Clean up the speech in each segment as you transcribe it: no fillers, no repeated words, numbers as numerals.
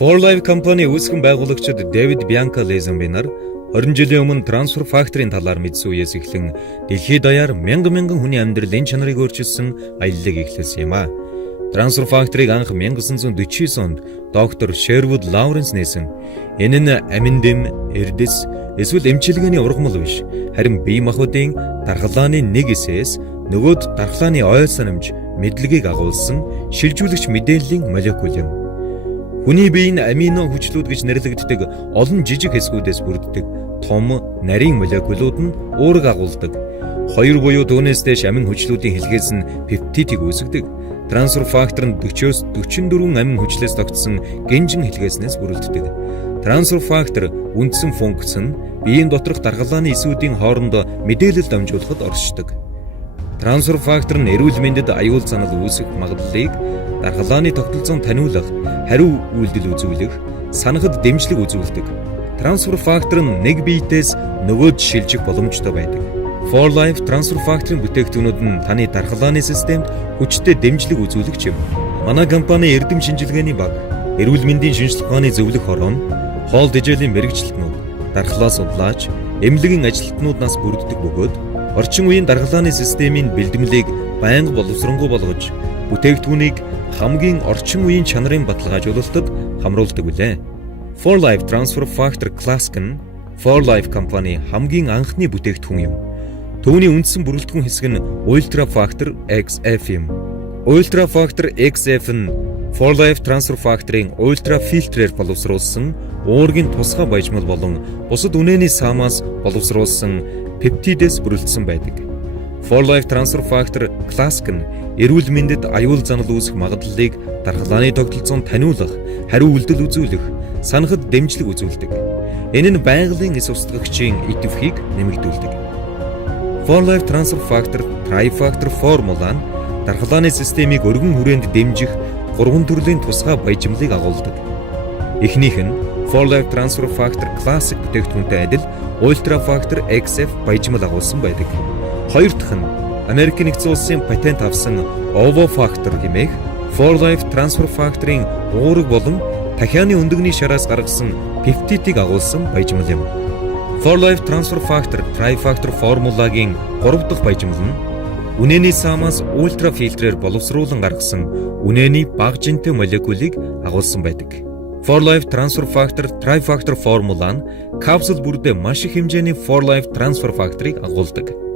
For Life компани үүсгэн байгуулагчид Дэвид Бьянка Лезенбинаар 20 жилийн өмнө трансфер факторын талаар мэдсэн үеэс эхлэн дэлхийд даяар мянган хүний амьдралын чанарыг өөрчилсөн аяллыг эхлүүлсэн юм а. Трансфер факторыг анх 1949 онд доктор Шервуд Лауренс нээсэн. Энэ нь амин дэм, эрдэс, эсвэл эмчилгээний ургамал биш, харин бие махбодын дархлааны нэг хэсээс нөгөөд дархлааны ойл санамж, мэдлэгийг агуулсан шилжүүлэгч мэдээллийн молекул юм. Хүний бие нь амино хүчлүүд гэж нэрлэгддэг олон жижиг хэсгүүдээс бүрддэг том, нарийн молекулууд нь уураг агуулдаг. Хоёр буюу түүнээс дэш амин хүчлүүдийн хэлхээс нь пептидийг үүсгэдэг. Трансфер фактор нь 40-с 44 амин хүчлээс тогтсон гинжин хэлхээснээс бүрддэг. Трансфер фактор үндсэн функц нь биеийн доторх дархлааны эсүүдийн хоорондоо мэдээлэл дамжуулахад оршдог. Трансфер фактор нь эрүүл мэндэд аюул занал үүсэх магадлалыг дархлааны тогтолцоон таниулах, хариу үйлдэл үзүүлэх, санахад дэмжлэг үзүүлдэг. Трансфер фактор нь нэг биетээс нөгөөд шилжих боломжтой байдаг. For Life трансфер факторын бүтээгдэхүүнүүд нь таны дархлааны системд хүчтэй дэмжлэг үзүүлэгч юм. Манай компани эрдэм шинжилгээний баг, эрүүл мэндийн шинжилгээ ухааны зөвлөх хорон, хоол тэжээлийн мэрэгчлэтнүүд, дархлаа судлаач, эмнэлгийн ажилтнуудаас бүрддэг бөгөөд орчин үеийн дархлааны системийн бэлтгэлийг байнга боловсронгуй болгож, бүтээгдэхүүнийг хамгийн орчин үеийн чанарын баталгаажуулалтад хамруулдаг билээ. For Life Transfer Factor Classic нь For Life компани хамгийн анхны бүтээгдэхүүн юм. Түүний үндсэн бүрэлдэхүүн хэсэг нь Ultra Factor XF юм. Ultra Factor XF нь For Life Transfer Factor-ын ультра фильтрээр боловсруулсан уургийн тусгай баяжмал болон бусад үнэний саамаас боловсруулсан пептидээс бүрэлдсэн байдаг. For Life Transfer Factor Classic нь эрүүл мэндэд аюул занал үүсэх магадлалыг дархлааны тогтолцоонд таниулах, хариу үйлдэл үзүүлэх, санахад дэмжлэг үзүүлдэг. Энэ нь байгалийн эс устгагчийн идэвхийг нэмэгдүүлдэг. For Life Transfer Factor Trifactor формула нь дархлааны системийг өргөн хүрээнд дэмжих 3 төрлийн тусгай баяжмлыг агуулдаг. Эхнийх нь For Life Transfer Factor Classic бүтээгдэхүүнтэй адил Ultra Factor XF баяжмал агуулсан байдаг. Хоёр дахь нь Америк нэгдсэн улсын патент авсан Ovo Factor хэмээх For Life Transfer Factor-ын уураг болон дахианы өндөгний шараас гаргасан пептидийг агуулсан баяжмал юм. For Life Transfer Factor Trifactor формулагийн 3 дахь баяжмал нь үнэний саамаас ультра фильтрээр боловсруулан гаргасан үнэний бага жинтэй молекулыг агуулсан байдаг. For Life Transfer Factor Trifactor формула нь капсул бүрдээ маш их хэмжээний For Life Transfer Factor-ыг агуулдаг.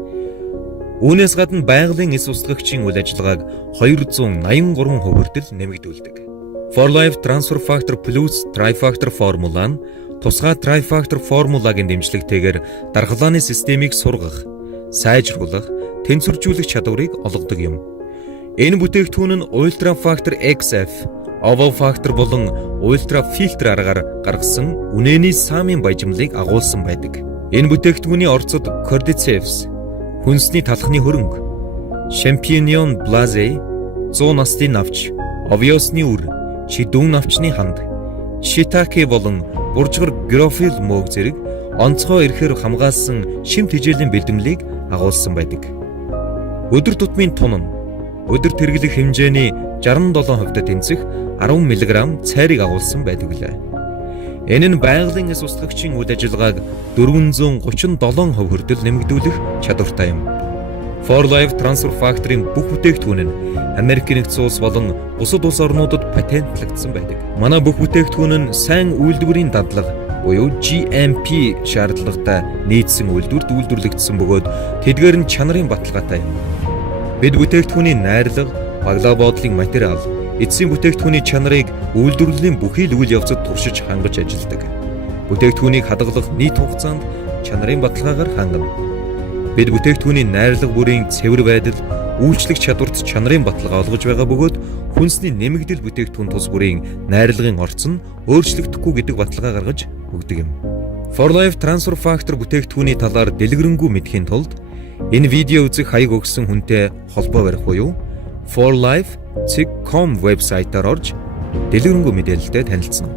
Үүнээс гадна байгалийн эс устгагчийн үйл ажиллагааг 283% хүртэл нэмэгдүүлдэг. For Life Transfer Factor Plus Trifactor формула нь тусгай Trifactor формулагийн дэмжлэгтэйгээр дархлааны системийг сургах, сайжруулах, тэнцвэржүүлэх чадварыг олгодог юм. Энэ бүтээгдэхүүн нь Ultra Factor XF, Ovo Factor болон Ultra Filter аргаар гаргасан үнэний саамын баяжмлыг агуулсан байдаг. Энэ бүтээгдэхүүний орцод Cordyceps, хүнсний талхны хөрөнгө, Champignon Blaze, 100 насны навч, овёсны үр, шидүүн навчны ханд, Shiitake болон буржгар Grophyl мөөг зэрэг онцгой эрхээр хамгаалсан шим тэжээлийн бэлтгэлийг агуулсан байдаг. Өдөр тутмын тун нь өдөр тэргэлэх хэмжээний 67% тэнцэх 10 мг цайрыг агуулсан байдаг лээ. Энэ нь байгалийн эс устгагчийн үйл ажиллагааг 437% хүртэл нэмэгдүүлэх чадвартай юм. For Life Transfer Factor-ын бүх бүтээгдэхүүн нь Америк нэгдсэн улс болон бусад улс орнуудад патентлагдсан байдаг. Манай бүх бүтээгдэхүүн нь сайн үйлдвэрийн дадлага буюу GMP шаардлагатай нийцсэн үйлдвэрт үйлдвэрлэгдсэн бөгөөд тэдгээр нь чанарын баталгаатай юм. Бид бүтээгдэхүүний найрлага, баглаа боодлын материал, эцсийн бүтээгдэхүүний чанарыг үйлдвэрлэлийн бүхий л үйл явцад туршиж хангаж ажилладаг. Бүтээгдэхүүнийг хадгалах нийт хугацаанд чанарын баталгаагаар хангана. Бид бүтээгдэхүүний найрлага бүрийн цэвэр байдал, үйлчлэх чадварт чанарын баталгаа олгож байгаа бөгөөд хүнсний нэмэгдэл бүтээгдэхүүн тус бүрийн найрлагын орц нь өөрчлөгдөхгүй гэдэг баталгаа гаргаж өгдөг юм. For Life Transfer Factor бүтээгдэхүүний талаар дэлгэрэнгүй мэдхийн тулд энэ видео үзэх хаяг өгсөн хүнтэй холбоо барих буюу forlife.com вебсайтаар орж дэлгэрэнгүй мэдээлэлтэй танилцсан.